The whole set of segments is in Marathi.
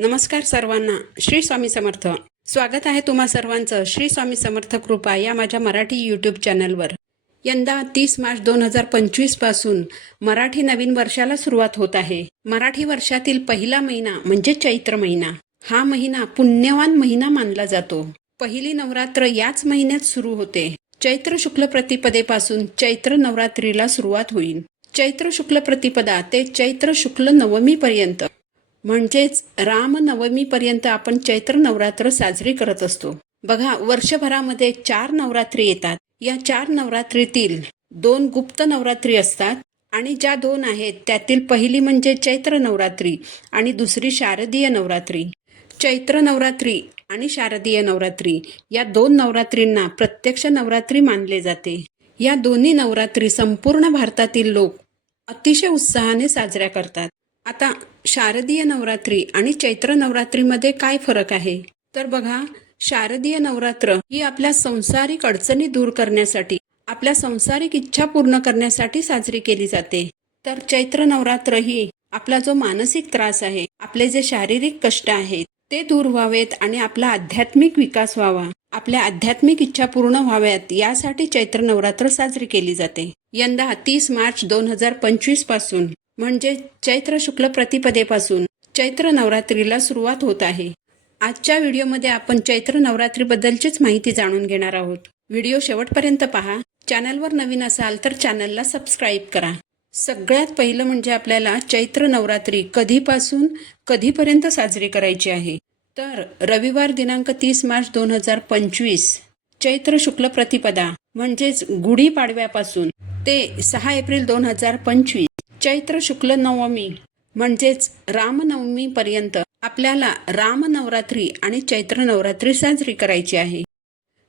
नमस्कार सर्वांना. श्री स्वामी समर्थ. स्वागत आहे तुम्हा सर्वांचं श्री स्वामी समर्थ कृपा या माझ्या मराठी यूट्यूब चॅनलवर. यंदा 30 मार्च 2025 पासून मराठी नवीन वर्षाला सुरुवात होत आहे. मराठी वर्षातील पहिला महिना म्हणजे चैत्र महिना. हा महिना पुण्यवान महिना मानला जातो. पहिली नवरात्र याच महिन्यात सुरू होते. चैत्र शुक्ल प्रतिपदेपासून चैत्र नवरात्रीला सुरुवात होईल. चैत्र शुक्ल प्रतिपदा ते चैत्र शुक्ल नवमी पर्यंत म्हणजेच रामनवमीपर्यंत आपण चैत्र नवरात्र साजरी करत असतो. बघा, वर्षभरामध्ये 4 नवरात्री येतात. या 4 नवरात्रीतील 2 गुप्त नवरात्री असतात आणि ज्या 2 आहेत त्यातील पहिली म्हणजे चैत्र नवरात्री आणि दुसरी शारदीय नवरात्री. चैत्र नवरात्री आणि शारदीय नवरात्री या 2 नवरात्रींना प्रत्यक्ष नवरात्री मानले जाते. या दोन्ही नवरात्री संपूर्ण भारतातील लोक अतिशय उत्साहाने साजऱ्या करतात. आता शारदीय नवरात्री आणि चैत्र नवरात्रीमध्ये काय फरक आहे तर बघा, शारदीय नवरात्र ही आपल्या संसारिक अडचणी दूर करण्यासाठी, आपल्या संसारिक इच्छा पूर्ण करण्यासाठी साजरी केली जाते. तर चैत्र नवरात्र ही आपला जो मानसिक त्रास आहे, आपले जे शारीरिक कष्ट आहेत ते दूर व्हावेत आणि आपला आध्यात्मिक विकास व्हावा, आपल्या आध्यात्मिक इच्छा पूर्ण व्हाव्यात यासाठी चैत्र नवरात्र साजरी केली जाते. यंदा 30 मार्च 2025 पासून म्हणजे चैत्र शुक्ल प्रतिपदेपासून चैत्र नवरात्रीला सुरुवात होत आहे. आजच्या व्हिडिओमध्ये आपण चैत्र नवरात्रीबद्दलचीच माहिती जाणून घेणार आहोत. व्हिडिओ शेवटपर्यंत पहा. चॅनलवर नवीन असाल तर चॅनलला सबस्क्राईब करा. सगळ्यात पहिलं म्हणजे आपल्याला चैत्र नवरात्री कधीपासून कधीपर्यंत साजरी करायची आहे तर रविवार दिनांक 30 मार्च 2025 चैत्र शुक्ल प्रतिपदा म्हणजेच गुढीपाडव्यापासून ते 6 एप्रिल 2025 चैत्र शुक्ल नवमी म्हणजेच रामनवमी पर्यंत आपल्याला रामनवरात्री आणि चैत्र नवरात्री साजरी करायची आहे.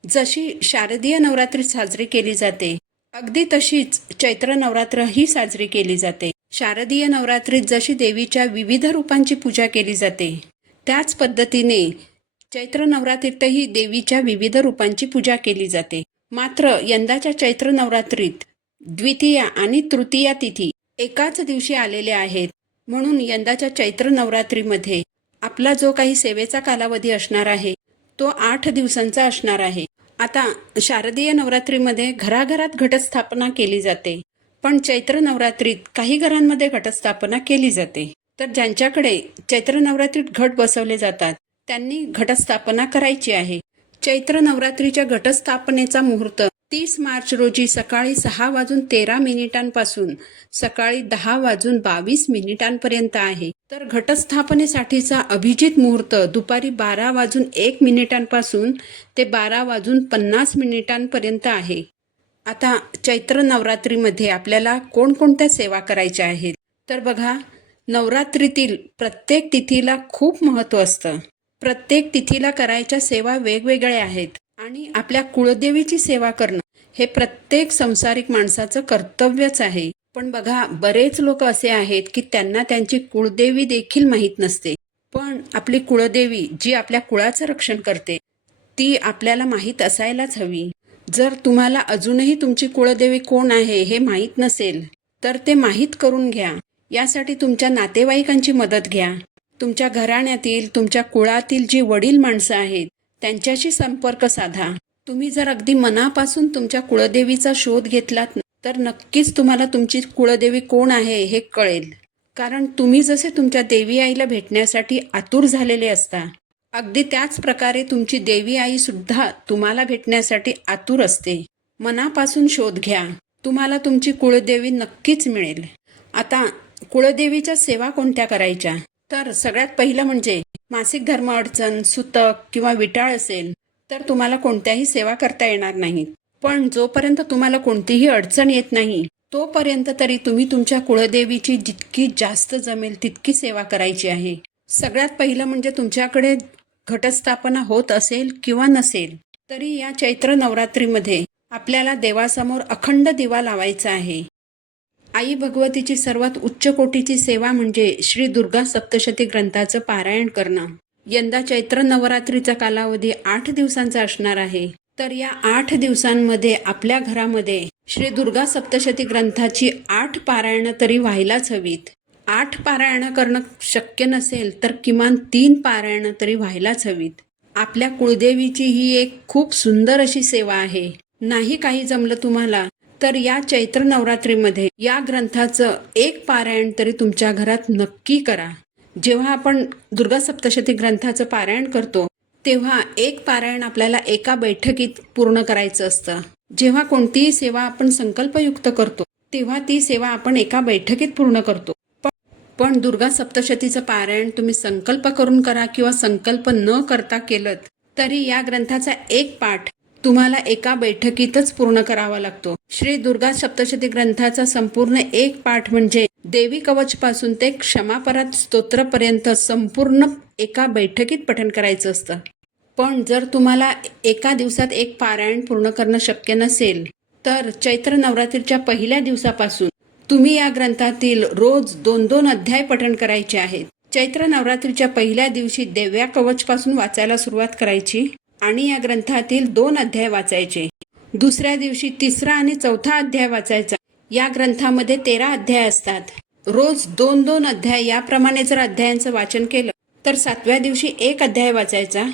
जशी शारदीय नवरात्री साजरी केली जाते अगदी तशीच चैत्र नवरात्र ही साजरी केली जाते. शारदीय नवरात्रीत जशी देवीच्या विविध रूपांची पूजा केली जाते त्याच पद्धतीने चैत्र नवरात्रीतही देवीच्या विविध रूपांची पूजा केली जाते. मात्र यंदाच्या चैत्र नवरात्रीत द्वितीया आणि तृतीया तिथी एकाच दिवशी आलेले आहेत, म्हणून यंदाच्या चैत्र नवरात्रीमध्ये आपला जो काही सेवेचा कालावधी असणार आहे तो 8 दिवसांचा असणार आहे. आता शारदीय नवरात्रीमध्ये घराघरात घटस्थापना केली जाते, पण चैत्र नवरात्रीत काही घरांमध्ये घटस्थापना केली जाते. तर ज्यांच्याकडे चैत्र नवरात्रीत घट बसवले जातात त्यांनी घटस्थापना करायची आहे. चैत्र नवरात्रीच्या घटस्थापनेचा मुहूर्त 30 मार्च रोजी सकाळी 6:13 सकाळी 10:22 आहे. तर घटस्थापनेसाठीचा अभिजित मुहूर्त दुपारी 12:01 ते 12:50 आहे. आता चैत्र नवरात्रीमध्ये आपल्याला कोणकोणत्या सेवा करायच्या आहेत तर बघा, नवरात्रीतील प्रत्येक तिथीला खूप महत्त्व असतं. प्रत्येक तिथीला करायच्या सेवा वेगवेगळ्या आहेत आणि आपल्या कुळदेवीची सेवा करणं हे प्रत्येक संसारिक माणसाचं कर्तव्यच आहे. पण बघा, बरेच लोक असे आहेत की त्यांना त्यांची कुळदेवी देखील माहीत नसते. पण आपली कुळदेवी जी आपल्या कुळाचं रक्षण करते ती आपल्याला माहीत असायलाच हवी. जर तुम्हाला अजूनही तुमची कुळदेवी कोण आहे हे माहीत नसेल तर ते माहीत करून घ्या. यासाठी तुमच्या नातेवाईकांची मदत घ्या. तुमच्या घराण्यातील, तुमच्या कुळातील जी वडील माणसं आहेत त्यांच्याशी संपर्क साधा. तुम्ही जर अगदी मनापासून तुमच्या कुळदेवीचा शोध घेतलात तर नक्कीच तुम्हाला तुमची कुळदेवी कोण आहे हे कळेल. कारण तुम्ही जसे तुमच्या देवी आईला भेटण्यासाठी आतुर झालेले असता, अगदी त्याच प्रकारे तुमची देवी आई सुद्धा तुम्हाला भेटण्यासाठी आतुर असते. मनापासून शोध घ्या, तुम्हाला तुमची कुळदेवी नक्कीच मिळेल. आता कुळदेवीच्या सेवा कोणत्या करायच्या तर सगळ्यात पहिलं म्हणजे मासिक धर्म अडचण, सुतक किंवा विटाळ असेल तर तुम्हाला कोणत्याही सेवा करता येणार नाहीत. पण जोपर्यंत तुम्हाला कोणतीही अडचण येत नाही तोपर्यंत तरी तुम्ही तुमच्या कुळदेवीची जितकी जास्त जमेल तितकी सेवा करायची आहे. सगळ्यात पहिलं म्हणजे तुमच्याकडे घटस्थापना होत असेल किंवा नसेल तरी या चैत्र नवरात्रीमध्ये आपल्याला देवासमोर अखंड दिवा लावायचा आहे. आई भगवतीची सर्वात उच्च कोटीची सेवा म्हणजे श्री दुर्गा सप्तशती ग्रंथाचं पारायण करणं. यंदा चैत्र नवरात्रीचा कालावधी 8 दिवसांचा असणार आहे. तर या 8 दिवसांमध्ये आपल्या घरामध्ये श्री दुर्गा सप्तशती ग्रंथाची 8 पारायणं तरी व्हायलाच हवीत. 8 पारायणं करणं शक्य नसेल तर किमान 3 पारायणं तरी व्हायलाच हवीत. आपल्या कुळदेवीची ही एक खूप सुंदर अशी सेवा आहे. नाही काही जमलं तुम्हाला तर या चैत्र नवरात्रीमध्ये या ग्रंथाचं एक पारायण तरी तुमच्या घरात नक्की करा. जेव्हा आपण दुर्गा सप्तशती ग्रंथाचं पारायण करतो तेव्हा एक पारायण आपल्याला एका बैठकीत पूर्ण करायचं असतं. जेव्हा कोणतीही सेवा आपण संकल्पयुक्त करतो तेव्हा ती सेवा आपण एका बैठकीत पूर्ण करतो. पण दुर्गा सप्तशतीचं पारायण तुम्ही संकल्प करून करा किंवा संकल्प न करता केलं तरी या ग्रंथाचा एक पाठ तुम्हाला एका बैठकीतच पूर्ण करावा लागतो. श्री दुर्गा सप्तशती ग्रंथाचा संपूर्ण एक पाठ म्हणजे देवी कवच पासून ते क्षमापरात स्तोत्रपर्यंत संपूर्ण एका बैठकीत पठण करायचं असतं. पण जर तुम्हाला एका दिवसात एक पारायण पूर्ण करणं शक्य नसेल तर चैत्र नवरात्रीच्या पहिल्या दिवसापासून तुम्ही या ग्रंथातील रोज 2-2 अध्याय पठण करायचे आहेत. चैत्र नवरात्रीच्या पहिल्या दिवशी देव्या कवच पासून वाचायला सुरुवात करायची आणि या ग्रंथातील 2 अध्याय वाचायचे. दुसऱ्या दिवशी 3रा आणि 4था अध्याय वाचायचा. या ग्रंथामध्ये 13 अध्याय असतात. रोज 2-2 अध्याय याप्रमाणे जर अध्यायांचं वाचन केलं तर 7व्या दिवशी 1 अध्याय वाचायचा.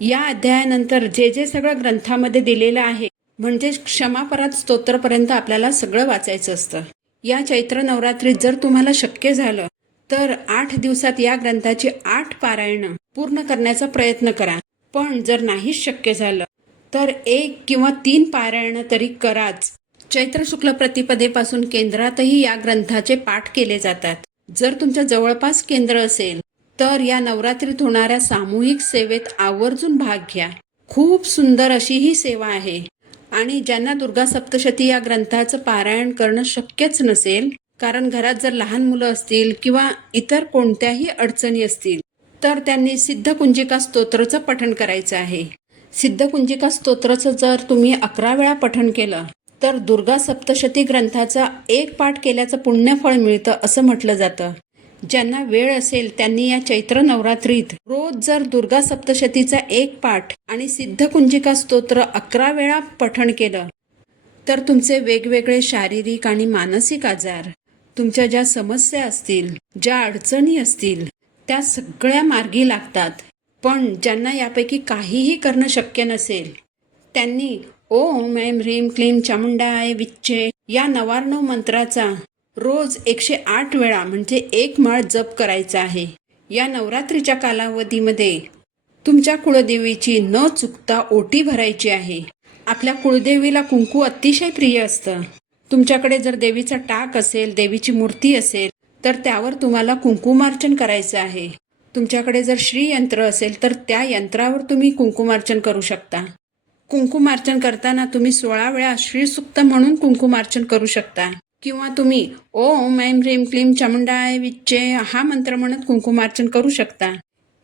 या अध्यायानंतर जे जे सगळं ग्रंथामध्ये दिलेलं आहे म्हणजे क्षमापरात स्तोत्रपर्यंत आपल्याला सगळं वाचायचं असतं. या चैत्र नवरात्रीत जर तुम्हाला शक्य झालं तर 8 दिवसात या ग्रंथाची 8 पारायणं पूर्ण करण्याचा प्रयत्न करा. पण जर नाहीच शक्य झालं तर 1 किंवा 3 पारायणं तरी कराच. चैत्र शुक्ल प्रतिपदेपासून केंद्रातही या ग्रंथाचे पाठ केले जातात. जर तुमच्या जवळपास केंद्र असेल तर या नवरात्रीत होणाऱ्या सामूहिक सेवेत आवर्जून भाग घ्या. खूप सुंदर अशी ही सेवा आहे. आणि ज्यांना दुर्गा सप्तशती या ग्रंथाचं पारायण करणं शक्यच नसेल कारण घरात जर लहान मुलं असतील किंवा इतर कोणत्याही अडचणी असतील तर त्यांनी सिद्धकुंजिका स्तोत्रचं पठण करायचं आहे. सिद्धकुंजिका स्तोत्रचं जर तुम्ही 11 वेळा पठण केलं तर दुर्गा सप्तशती ग्रंथाचा एक पाठ केल्याचं पुण्यफळ मिळतं असं म्हटलं जातं. ज्यांना वेळ असेल त्यांनी या चैत्र नवरात्रीत रोज जर दुर्गा सप्तशतीचा एक पाठ आणि सिद्धकुंजिका स्तोत्र 11 वेळा पठण केलं तर तुमचे वेगवेगळे शारीरिक आणि मानसिक आजार, तुमच्या ज्या समस्या असतील, ज्या अडचणी असतील त्या सगळ्या मार्गी लागतात. पण ज्यांना यापैकी काहीही करणं शक्य नसेल त्यांनी ओम ऐं ह्रीं क्लीं चामुंडाय विच्चे या 99 मंत्राचा रोज 108 वेळा म्हणजे 1 माळ जप करायचा आहे. या नवरात्रीच्या कालावधीमध्ये तुमच्या कुळदेवीची न चुकता ओटी भरायची आहे. आपल्या कुळदेवीला कुंकू अतिशय प्रिय असतं. तुमच्याकडे जर देवीचा टाक असेल, देवीची मूर्ती असेल तर त्यावर तुम्हाला कुंकुमार्चन करायचं आहे. तुमच्याकडे जर श्रीयंत्र असेल तर त्या यंत्रावर तुम्ही कुंकुमार्चन करू शकता. कुंकुमार्चन करताना तुम्ही 16 वेळा श्रीसुक्त म्हणून कुंकुमार्चन करू शकता किंवा तुम्ही ओम ऐं ह्रीं क्लीं चामुंडाय विच्चे हा मंत्र म्हणत कुंकुमार्चन करू शकता.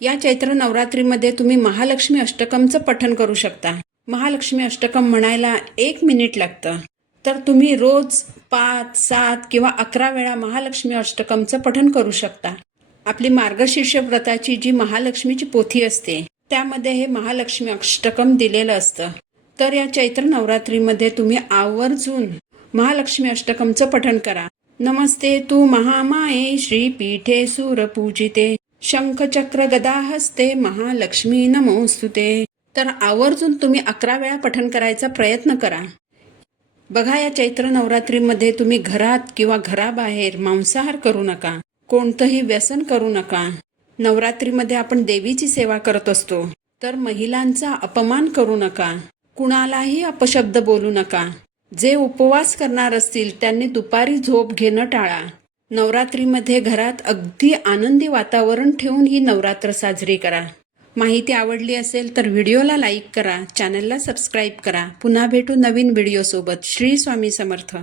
या चैत्र नवरात्रीमध्ये तुम्ही महालक्ष्मी अष्टकमचं पठण करू शकता. महालक्ष्मी अष्टकम म्हणायला 1 मिनिट लागतं. तर तुम्ही रोज 5, 7 किंवा 11 वेळा महालक्ष्मी अष्टकमचं पठण करू शकता. आपली मार्गशीर्ष व्रताची जी महालक्ष्मीची पोथी असते त्यामध्ये हे महालक्ष्मी अष्टकम दिलेलं असतं. तर या चैत्र नवरात्रीमध्ये तुम्ही आवर्जून महालक्ष्मी अष्टकमचं पठण करा. नमस्ते तू महामाये श्रीपीठे सुरपूजिते शंख चक्र गदा हस्ते महालक्ष्मी नमोस्तुते. तर आवर्जून तुम्ही 11 वेळा पठण करायचा प्रयत्न करा. बघा, या चैत्र नवरात्रीमध्ये तुम्ही घरात किंवा घराबाहेर मांसाहार करू नका, कोणतंही व्यसन करू नका. नवरात्रीमध्ये आपण देवीची सेवा करत असतो तर महिलांचा अपमान करू नका, कुणालाही अपशब्द बोलू नका. जे उपवास करणार असतील त्यांनी दुपारी झोप घेणं टाळा. नवरात्रीमध्ये घरात अगदी आनंदी वातावरण ठेवून ही नवरात्र साजरी करा. माहिती आवडली असेल तर व्हिडिओला लाईक करा, चॅनलला सबस्क्राईब करा. पुन्हा भेटू नवीन व्हिडिओसोबत. श्री स्वामी समर्थ.